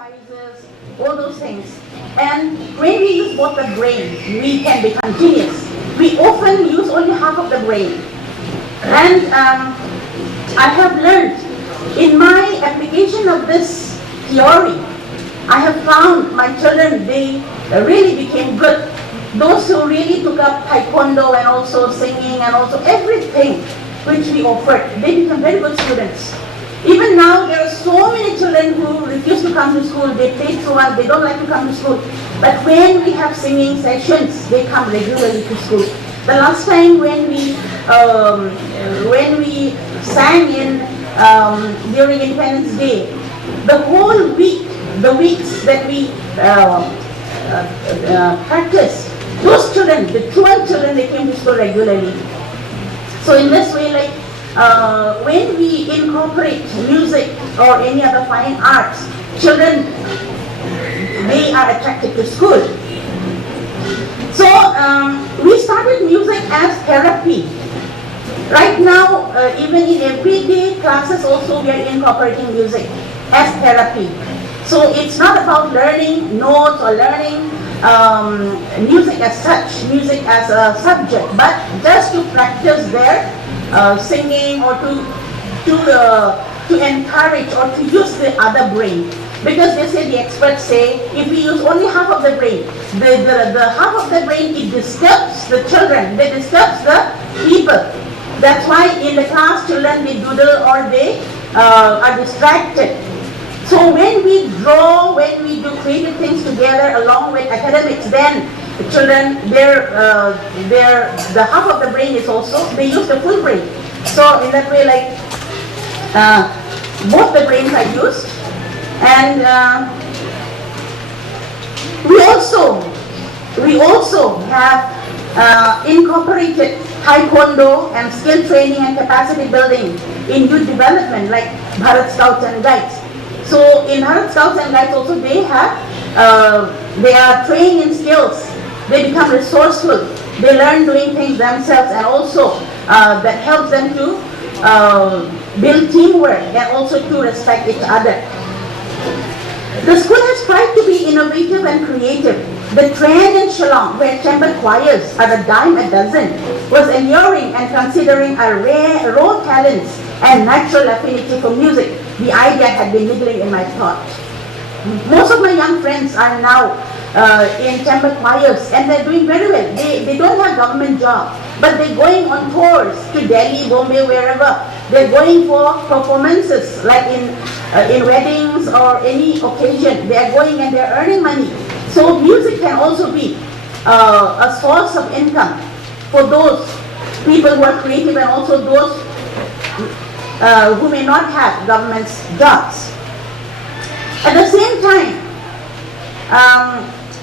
exercises, all those things. And when we use both the brain, we can be continuous. We often use only half of the brain. And I have learned in my application of this theory, I have found my children, they really became good. Those who really took up taekwondo and also singing and also everything which we offered, they become very good students. Even now, there are so many children who refuse to come to school. They play through us, they don't like to come to school. But when we have singing sessions, they come regularly to school. The last time when we sang in during Independence Day, the whole week, the weeks that we practiced, those children, the 12 children, they came to school regularly. So in this way, like when we incorporate music or any other fine arts, children, they are attracted to school. So we started music as therapy. Right now, even in everyday classes also, we are incorporating music as therapy. So it's not about learning notes or learning music as such, music as a subject, but just to practice their singing or to encourage or to use the other brain. Because they say, the experts say, if we use only half of the brain, the half of the brain, it disturbs the children, it disturbs the people. That's why in the class, children, they doodle or they are distracted. So when we draw, when we do creative things together along with academics, then the children, the half of the brain is also, they use the full brain. So in that way, like, both the brains are used. And we also have incorporated taekwondo and skill training and capacity building in youth development, like Bharat Scouts and Guides. So in Bharat Scouts and Guides also they are trained in skills. They become resourceful. They learn doing things themselves, and also that helps them to build teamwork and also to respect each other. The school has tried to be innovative and creative. The trend in Shillong, where chamber choirs are a dime a dozen, was alluring and considering our raw talents and natural affinity for music. The idea had been niggling in my thought. Most of my young friends are now in chamber choirs, and they're doing very well. They don't have government job, but they're going on tours to Delhi, Bombay, wherever. They're going for performances, like in weddings or any occasion. They're going and they're earning money. So music can also be a source of income for those people who are creative and also those who may not have government jobs. At the same time,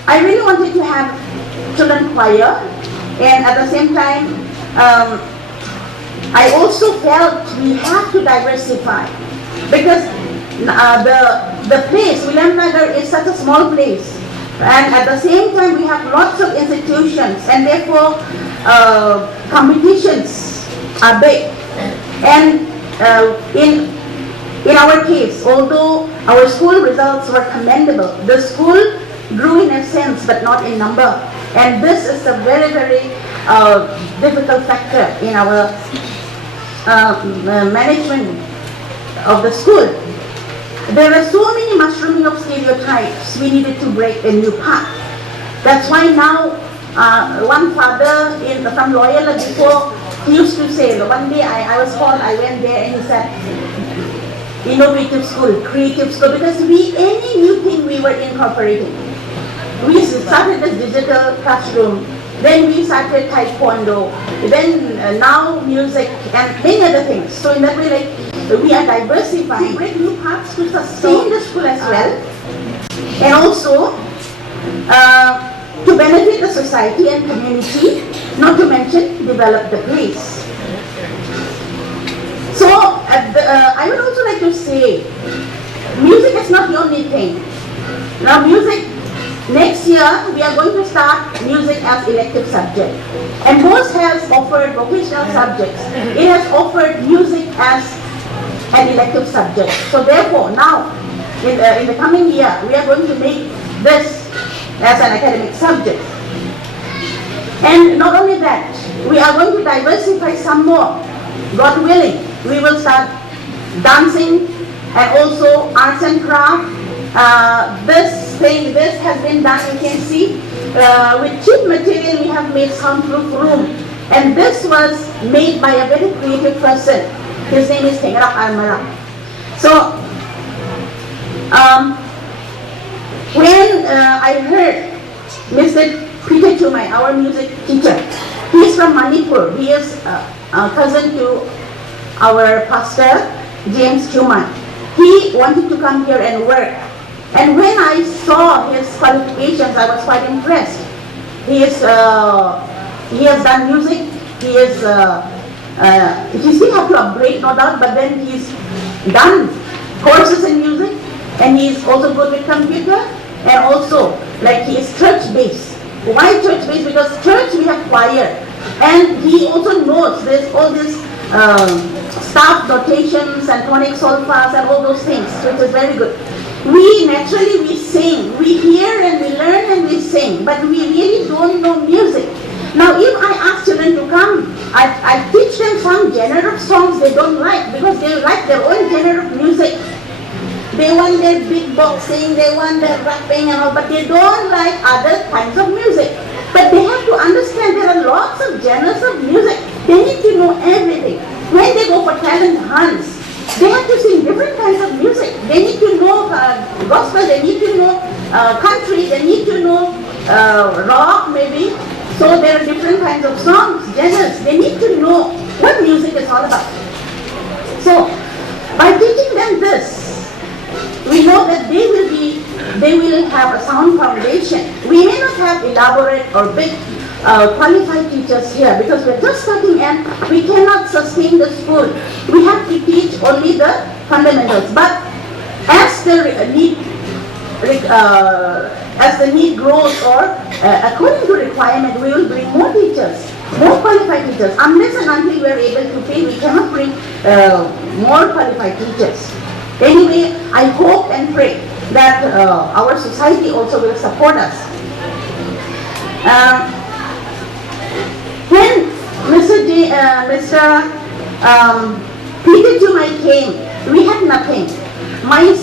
I really wanted to have children choir, and at the same time, I also felt we have to diversify, because the place, Williamnagar, is such a small place, and at the same time we have lots of institutions, and therefore competitions are big. And in our case, although our school results were commendable, the school grew in a sense but not in number, and this is a very, very difficult factor in our management of the school. There are so many mushrooming of stereotypes. We needed to break a new path. That's why now one father from Loyola before, he used to say, one day I was called, I went there, and he said, innovative school, creative school, because any new thing we were incorporating. We started this digital classroom, then we started taekwondo, then now music and many other things. So in that way, like, we are diversifying, break new paths to sustain the school as well, and also to benefit the society and community, not to mention develop the place. So I would also like to say, music is not the only thing. Now music, next year we are going to start music as elective subject. And MOS has offered vocational subjects. It has offered music as an elective subject. So therefore now in the coming year, we are going to make this as an academic subject. And not only that, we are going to diversify some more. God willing, we will start dancing and also arts and craft. This has been done, you can see, with cheap material we have made soundproof room. And this was made by a very creative person. His name is Tengrak Armara. So, when I heard Mr. Peter Chumai, our music teacher, he is from Manipur. He is a cousin to our pastor, James Chumai. He wanted to come here and work. And when I saw his qualifications, I was quite impressed. He has done music. He still have to upgrade, no doubt, but then he's done courses in music, and he's also good with computer, and also, like, he is church-based. Why church-based? Because church we have choir, and he also knows there's all this staff notations and tonic solfas and all those things, which is very good. We sing, we hear and we learn and we sing, but we really don't know music. Now if I ask children to come, I teach them some genre of songs they don't like, because they like their own genre of music. They want their beatboxing, they want their rapping and all, but they don't like other kinds of music. But they have to understand there are lots of genres of music. They need to know everything. When they go for talent hunts, they have to sing different kinds of music. They need to know gospel, they need to know country, they need to know rock maybe. So there are different kinds of songs, genres. They need to know what music is all about. So by teaching them this, we know that they will have a sound foundation. We may not have elaborate or big qualified teachers here, because we're just starting and we cannot sustain the school. We have to teach only the fundamentals. But as the need grows, or according to requirement, we will bring more teachers, more qualified teachers. Unless and until we are able to pay, we cannot bring more qualified teachers. Anyway, I hope and pray that our society also will support us. When Mr. Peter Chumai came, we had nothing. My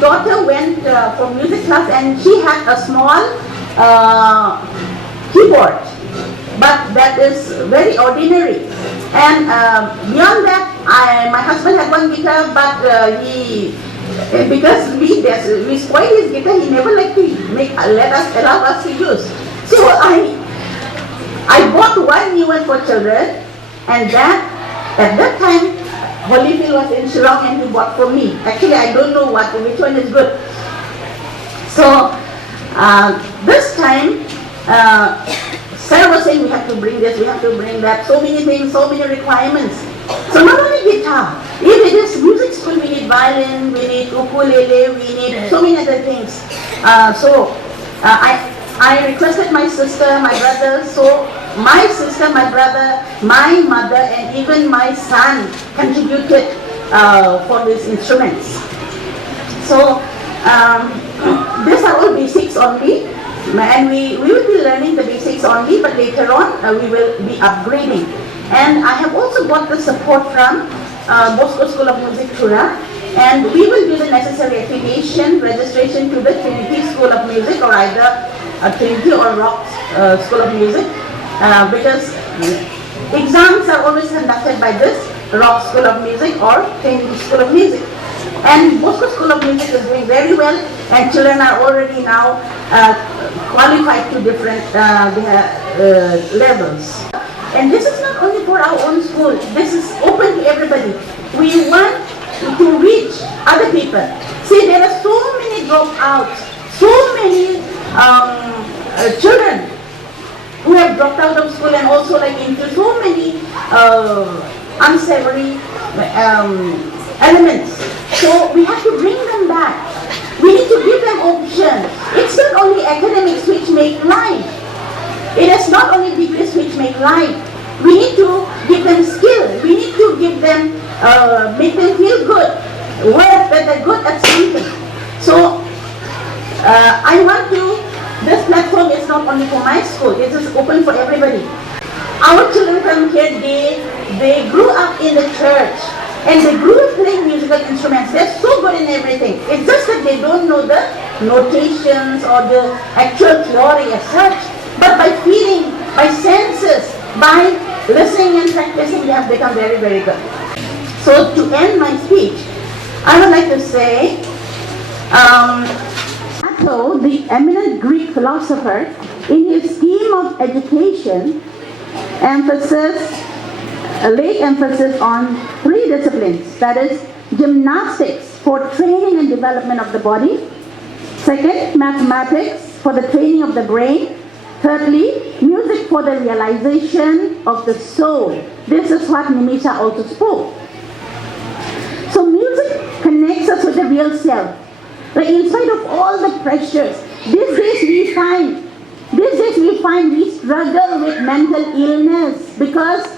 daughter went for music class and she had a small keyboard, but that is very ordinary. And beyond that, my husband had one guitar, but because we spoiled his guitar, he never liked to allow us to use. So I bought one new one for children, and at that time, Holyfield was in Shillong and he bought for me. Actually, I don't know which one is good. So this time, Sarah was saying we have to bring this, we have to bring that, so many things, so many requirements. So not only guitar, if it is music school, we need violin, we need ukulele, we need so many other things. I requested my sister, my brother, so my sister, my brother, my mother, and even my son contributed for these instruments. So these are all basics only, and we will be learning the basics only, but later on we will be upgrading. And I have also got the support from Bosco School of Music, Tura, and we will do the necessary affiliation, registration to the Trinity School of Music, or either Trinity or Rock School of Music, because exams are always conducted by this Rock School of Music or Trinity School of Music. And Bosco School of Music is doing very well, and children are already now qualified to different levels. And this is not only for our own school, this is open to everybody. We want to reach other people. See, there are so many dropouts, so many children who have dropped out of school and also like into so many unsavory elements. So we have to bring them back. We need to give them options. It's not only academics which make life. It is not only degrees which make life. We need to give them skill. We need to give them, make them feel good, work that they're good at something. So this platform is not only for my school, it is open for everybody. Our children come here, they grew up in the church and they grew up playing musical instruments. They're so good in everything. It's just that they don't know the notations or the actual theory as such. But by feeling, by senses, by listening and practicing, they have become very, very good. So to end my speech, I would like to say, Plato, the eminent Greek philosopher, in his scheme of education, laid emphasis on 3 disciplines, that is, gymnastics for training and development of the body, second, mathematics for the training of the brain, thirdly, music for the realization of the soul. This is what Nimisha also spoke. So music connects us with the real self. Like in spite of all the pressures, these days we find we struggle with mental illness because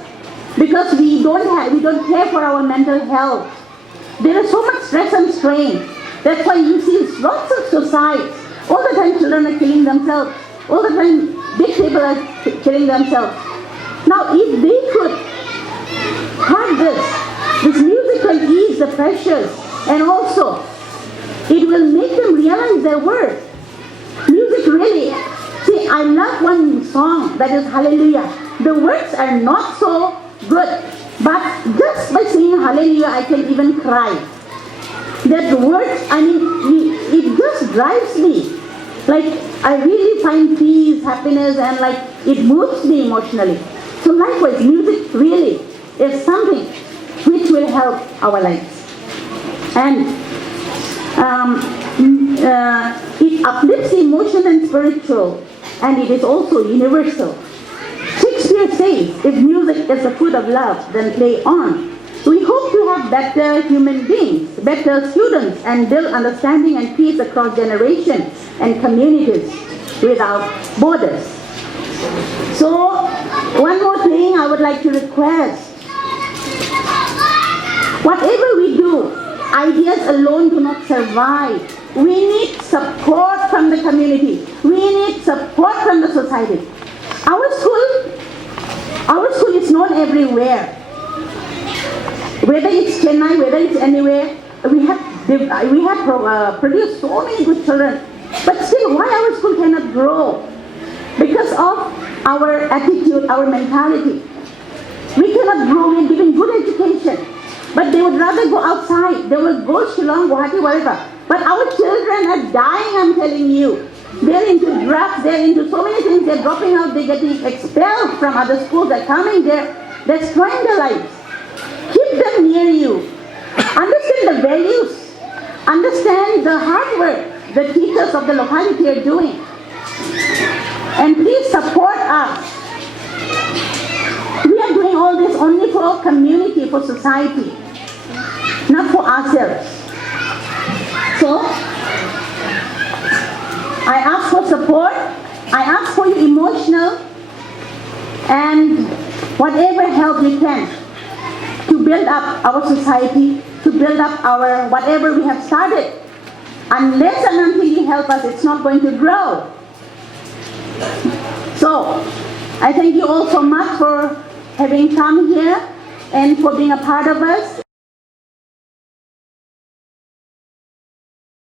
we don't care for our mental health. There is so much stress and strain. That's why you see lots of suicides. All the time children are killing themselves. All the time big people are killing themselves. Now if they could have this music will ease the pressures, and also it will make them realize their worth. Music really, see, I love one song that is Hallelujah. The words are not so good, but just by singing Hallelujah, I can even cry. That words, it just drives me. Like, I really find peace, happiness, and like, it moves me emotionally. So likewise, music really is something which will help our lives. And it uplifts emotion and spiritual, and it is also universal. Shakespeare says, if music is the food of love, then play on. We hope to have better human beings, better students, and build understanding and peace across generations and communities without borders. So, one more thing I would like to request. Whatever we do, ideas alone do not survive. We need support from the community. We need support from the society. Our school is known everywhere. Whether it's Chennai, whether it's anywhere, we have produced so many good children. But still, why our school cannot grow? Because of our attitude, our mentality. We cannot grow. We are giving good education. But they would rather go outside. They will go Shillong, Guwahati, wherever. But our children are dying, I'm telling you. They're into drugs, they're into so many things, they're dropping out, they're getting expelled from other schools, they're coming there, they're destroying their lives. Keep them near you. Understand the values. Understand the hard work the teachers of the locality are doing. And please support us. We are doing all this only for community, for society, not for ourselves. So, I ask for support, I ask for your emotional and whatever help you can to build up our society, to build up our whatever we have started. Unless and until you help us, it's not going to grow. So, I thank you all so much for having come here and for being a part of us.